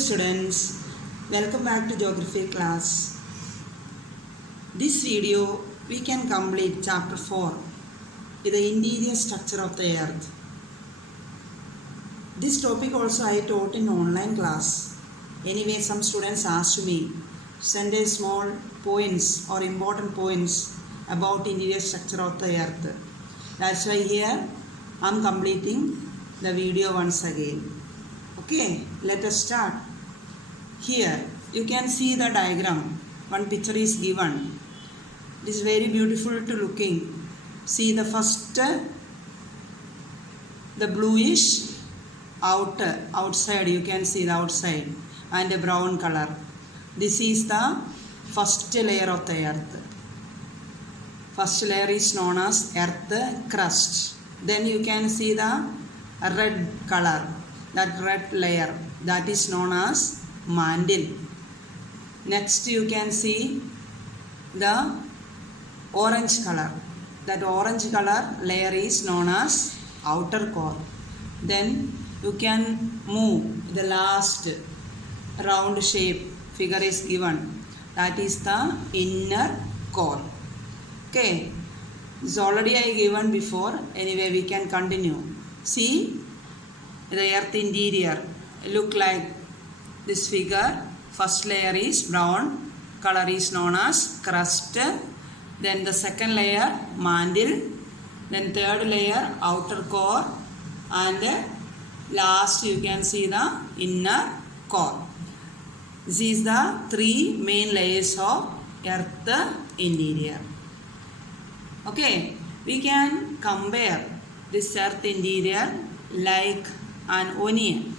students, welcome back to geography class. This video we can complete chapter 4 with the interior structure of the earth. This topic also I taught in online class. Anyway, some students asked me send a small points or important points about interior structure of the earth. That's why here I am completing the video once again. Okay, let us start. Here you can see the diagram. One picture is given. It is very beautiful to looking. See the first, the bluish outside, you can see the outside, and a brown color. This is the first layer of the earth. First layer is known as earth crust. Then you can see the red color, that red layer, that is known as mantle. Next you can see the orange color. That orange color layer is known as outer core. Then you can move the last round shape figure is given. That is the inner core. Okay, this already I given before. Anyway, we can continue. See the earth interior look like this figure. First layer is brown color is known as crust. Then the second layer mantle. Then third layer outer core, and last you can see the inner core. This is the three main layers of earth interior. Okay, we can compare this earth interior like an onion.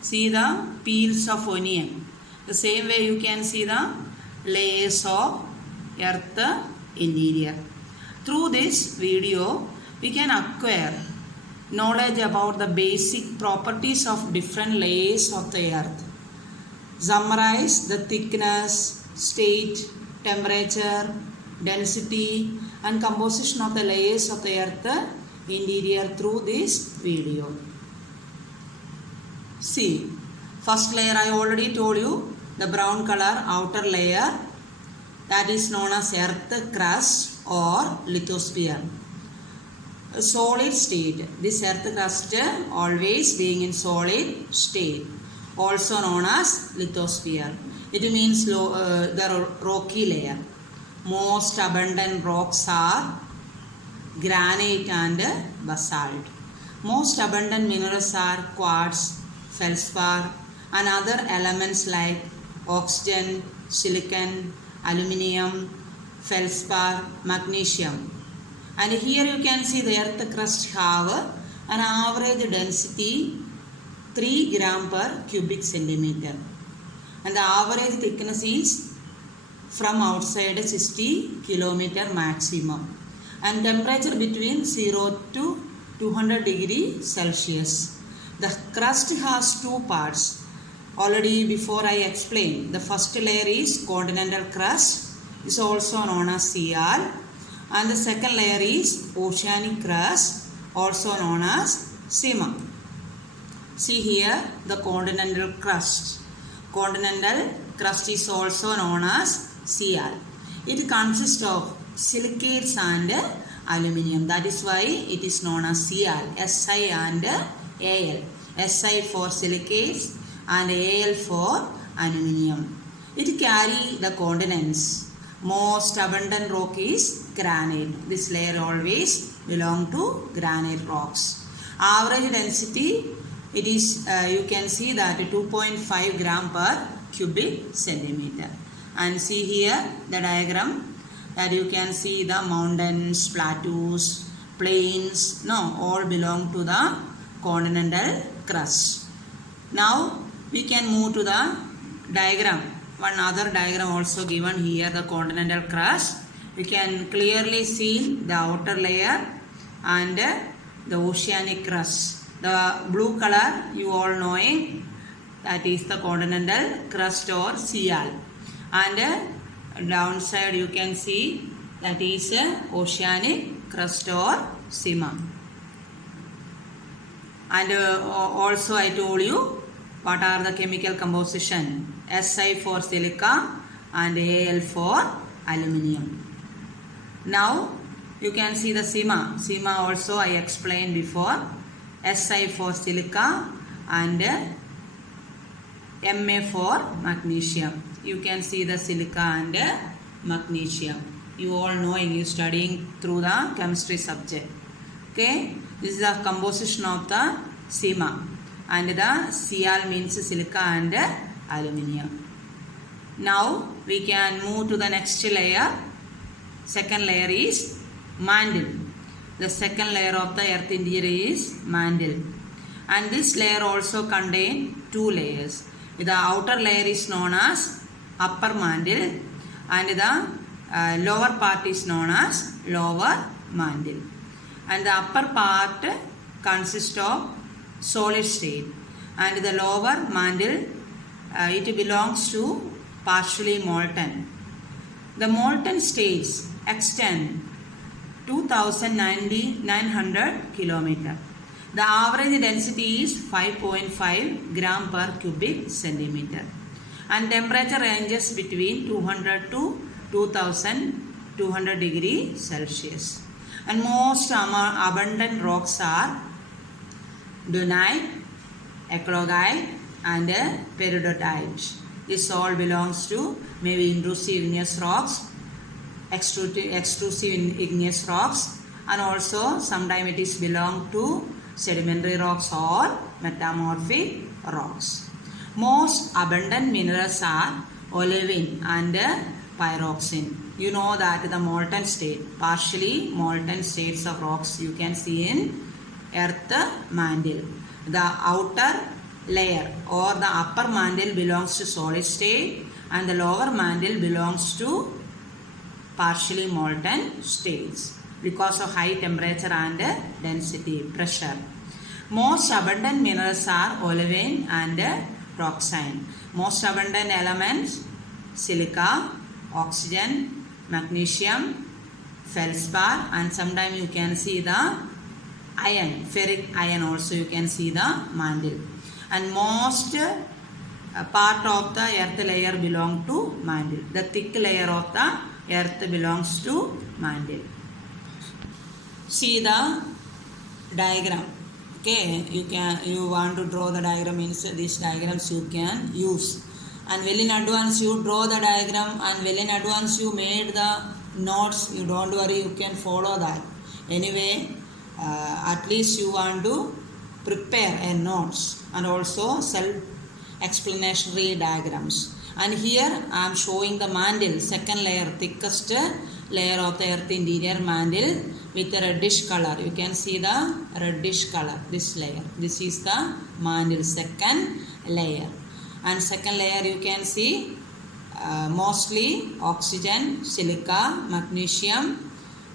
See the peels of onion. The same way you can see the layers of earth interior. Through this video, we can acquire knowledge about the basic properties of different layers of the earth. Summarize the thickness, state, temperature, density, and composition of the layers of the earth interior through this video. See, first layer I already told you, the brown color outer layer, that is known as earth crust or lithosphere. A solid state, this earth crust always being in solid state, also known as lithosphere. It means the rocky layer. Most abundant rocks are granite and basalt. Most abundant minerals are quartz, feldspar, and other elements like oxygen, silicon, aluminium, feldspar, magnesium. And here you can see the earth crust have an average density 3 gram per cubic centimeter. And the average thickness is from outside 60 kilometer maximum. And temperature between 0 to 200 degrees Celsius. The crust has two parts. Already before I explained, the first layer is continental crust, is also known as Sial, and the second layer is oceanic crust, also known as Sima. See here the continental crust. Continental crust is also known as Sial. It consists of silicates and aluminium. That is why it is known as Sial. Si and Al. Si for silicates and Al for aluminium. It carry the continents. Most abundant rock is granite. This layer always belong to granite rocks. Average density, it is you can see that 2.5 gram per cubic centimeter. And see here the diagram that you can see the mountains, plateaus, plains, all belong to the continental crust. Now we can move to the diagram. One other diagram also given here, the continental crust. You can clearly see the outer layer and the oceanic crust. The blue color you all know it, that is the continental crust or Sial. And downside you can see that is oceanic crust or Sima. And also I told you What are the chemical composition? Si for silica and Al for aluminium. Now you can see the SEMA. SEMA also I explained before. Si for silica and Ma for magnesium. You can see the silica and magnesium. You all know you studying through the chemistry subject. Okay, this is the composition of the SEMA, and the Cl means silica and aluminium. Now we can move to the next layer. Second layer is mantle. The second layer of the earth interior is mantle, and this layer also contains two layers. The outer layer is known as upper mantle, and the lower part is known as lower mantle. And the upper part consists of solid state, and the lower mantle it belongs to partially molten. The molten states extend 2,900 km. The average density is 5.5 gram per cubic centimeter, and temperature ranges between 200 to 2200 degrees Celsius. And most abundant rocks are dunite, eclogite and peridotite. This all belongs to maybe intrusive igneous rocks, extrusive igneous rocks, and also sometimes it is belong to sedimentary rocks or metamorphic rocks. Most abundant minerals are olivine and pyroxene. You know that the molten state, partially molten states of rocks you can see in earth mantle. The outer layer or the upper mantle belongs to solid state, and the lower mantle belongs to partially molten states because of high temperature and density, pressure. Most abundant minerals are olivine and pyroxene. Most abundant elements: silica, oxygen, magnesium, feldspar, and sometimes you can see the iron, ferric iron also you can see the mantle. And most part of the earth layer belong to mantle. The thick layer of the earth belongs to mantle. See the diagram. Okay, you want to draw the diagram, means these diagrams you can use. And well in advance you draw the diagram, and well in advance you made the notes. You don't worry, you can follow that. Anyway, at least you want to prepare a notes and also self-explanatory diagrams. And here I am showing the mantle, second layer, thickest layer of the earth interior mantle with a reddish color. You can see the reddish color, this layer. This is the mantle, second layer. And second layer you can see mostly oxygen, silica, magnesium,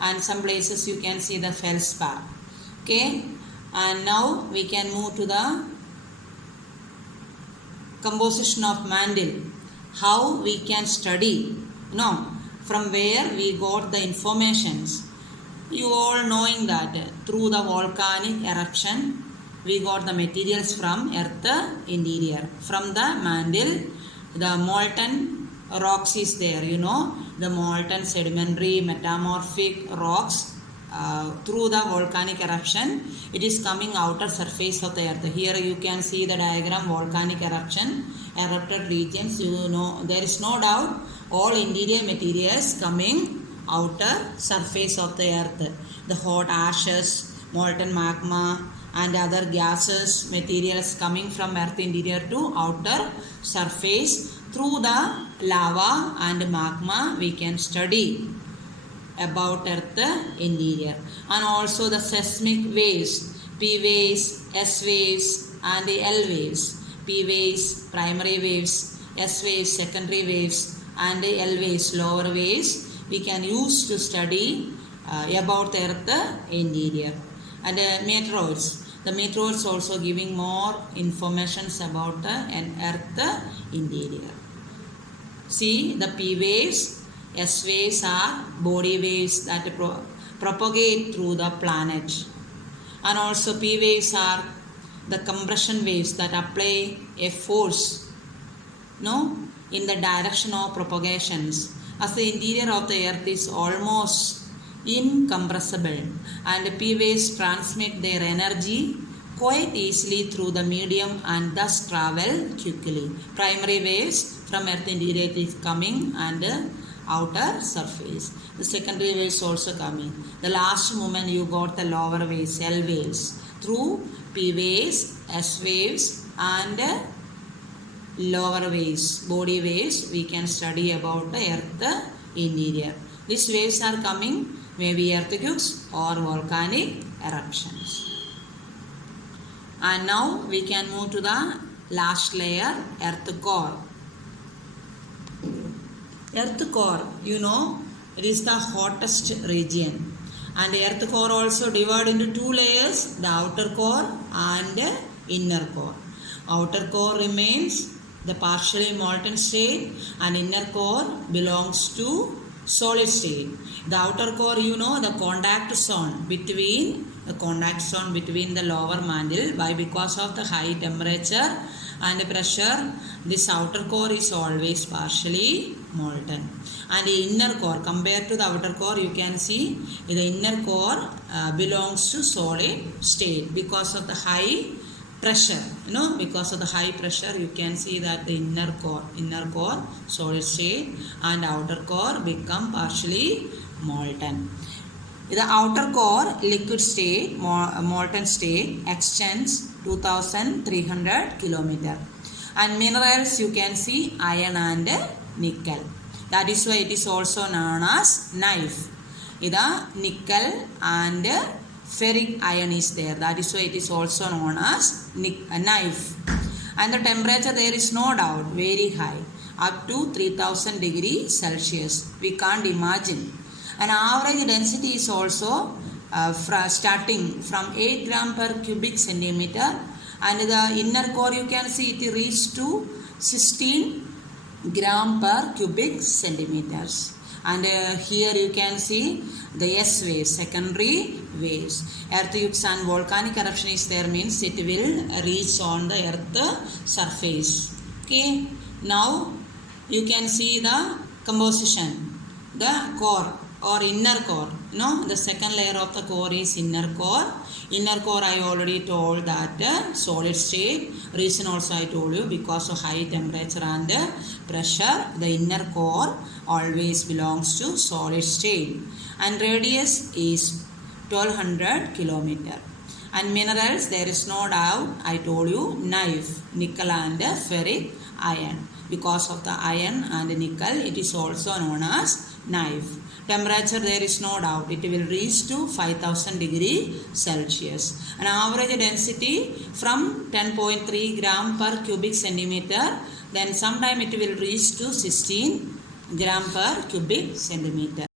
and some places you can see the feldspar. Okay, and now we can move to the composition of mantle. How we can study, from where we got the informations. You all knowing that through the volcanic eruption we got the materials from earth interior. From the mantle, the molten rocks is there, the molten sedimentary metamorphic rocks. Through the volcanic eruption, it is coming outer surface of the earth. Here you can see the diagram, volcanic eruption, erupted regions. There is no doubt all interior materials coming outer surface of the earth. The hot ashes, molten magma and other gases, materials coming from earth interior to outer surface. Through the lava and magma we can study about earth interior. And also the seismic waves, P waves, S waves and L waves. P waves, primary waves, S waves, secondary waves, and L waves, lower waves, we can use to study about the earth interior. And meteoroids. The meteoroids also giving more information about an earth interior. See the P waves, S waves are body waves that propagate through the planet, and also P waves are the compression waves that apply a force in the direction of propagations, as the interior of the earth is almost incompressible and P waves transmit their energy quite easily through the medium and thus travel quickly. Primary waves from earth interior is coming and outer surface. The secondary waves also coming. The last moment you got the lower waves, L waves, through P waves, S waves and lower waves, body waves. We can study about the earth interior. These waves are coming maybe earthquakes or volcanic eruptions. And now we can move to the last layer, earth core. Earth core, it is the hottest region. And earth core also divided into two layers, the outer core and inner core. Outer core remains the partially molten state and inner core belongs to solid state. The outer core, the contact zone between the lower mantle. Because of the high temperature and pressure, this outer core is always partially molten. And the inner core, compared to the outer core, you can see the inner core belongs to solid state because of the high pressure. Because of the high pressure, you can see that the inner core solid state and outer core become partially molten. The outer core liquid state, molten state, extends 2300 km. And minerals, you can see iron and nickel. That is why it is also known as knife. The nickel and ferric iron is there. That is why it is also known as knife. And the temperature there is no doubt very high, up to 3000 degrees Celsius. We can't imagine. An average density is also starting from 8 gram per cubic centimeter, and the inner core you can see it reaches to 16 gram per cubic centimeters. And here you can see the S waves, secondary waves. Earthquakes and volcanic eruption is there, means it will reach on the earth surface. Okay, now you can see the composition, the core or inner core. The second layer of the core is inner core. Inner core I already told that solid state. Reason also I told you, because of high temperature and pressure, the inner core always belongs to solid state. And radius is 1200 km. And minerals, there is no doubt, I told you, knife, nickel and ferric iron. Because of the iron and nickel, it is also known as knife. Temperature, there is no doubt, it will reach to 5000 degrees Celsius. An average density from 10.3 gram per cubic centimeter, then sometime it will reach to 16 gram per cubic centimeter.